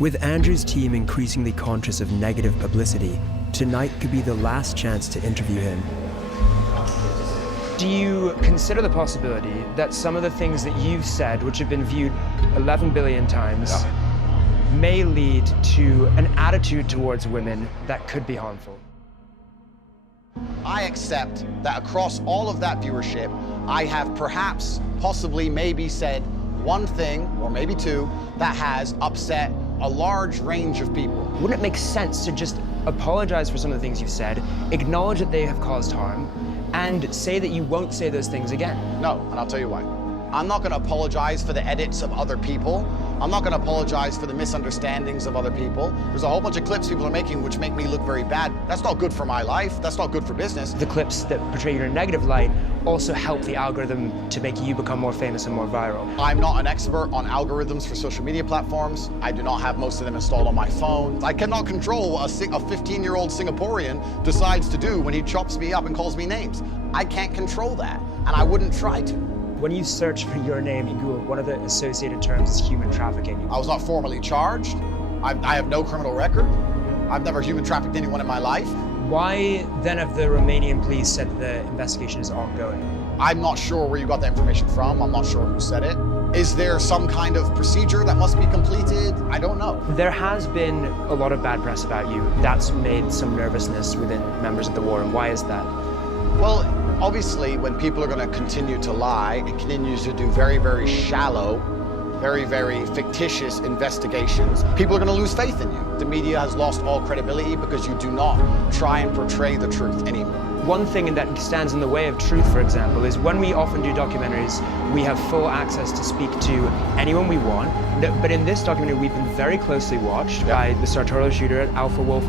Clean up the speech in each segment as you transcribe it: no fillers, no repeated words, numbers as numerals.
With Andrew's team increasingly conscious of negative publicity, tonight could be the last chance to interview him. Do you consider the possibility that some of the things that you've said, which have been viewed 11 billion times, may lead to an attitude towards women that could be harmful? I accept that across all of that viewership, I have perhaps, possibly, maybe said one thing, or maybe two, that has upset a large range of people. Wouldn't it make sense to just apologize for some of the things you've said, acknowledge that they have caused harm, and say that you won't say those things again? No, and I'll tell you why. I'm not gonna apologize for the edits of other people. I'm not gonna apologize for the misunderstandings of other people. There's a whole bunch of clips people are making which make me look very bad. That's not good for my life. That's not good for business. The clips that portray you in a negative light also help the algorithm to make you become more famous and more viral. I'm not an expert on algorithms for social media platforms. I do not have most of them installed on my phone. I cannot control what a 15-year-old Singaporean decides to do when he chops me up and calls me names. I can't control that, and I wouldn't try to. When you search for your name in Google, one of the associated terms is human trafficking. I was not formally charged. I have no criminal record. I've never human trafficked anyone in my life. Why then have the Romanian police said that the investigation is ongoing? I'm not sure where you got that information from. I'm not sure who said it. Is there some kind of procedure that must be completed? I don't know. There has been a lot of bad press about you. That's made some nervousness within members of the war, and why is that? Well, obviously, when people are going to continue to lie and continue to do very, very shallow, very, very fictitious investigations, people are going to lose faith in you. The media has lost all credibility because you do not try and portray the truth anymore. One thing that stands in the way of truth, for example, is when we often do documentaries, we have full access to speak to anyone we want. But in this documentary, we've been very closely watched by the Sartorial shooter at Alpha Wolf,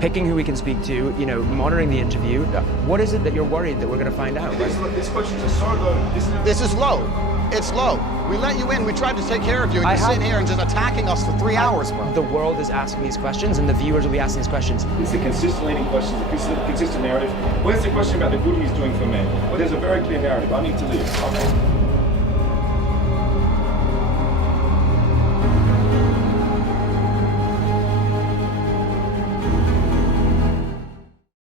picking who we can speak to, you know, monitoring the interview. What is it that you're worried that we're going to find out? These questions are so low. This is low. It's low. We let you in. We tried to take care of you, and you're sitting here and just attacking us for 3 hours, bro. The world is asking these questions, and the viewers will be asking these questions. It's a consistent leading question, a consistent narrative. Where's the question about the good he's doing for men? Well, there's a very clear narrative. I need to leave. Okay.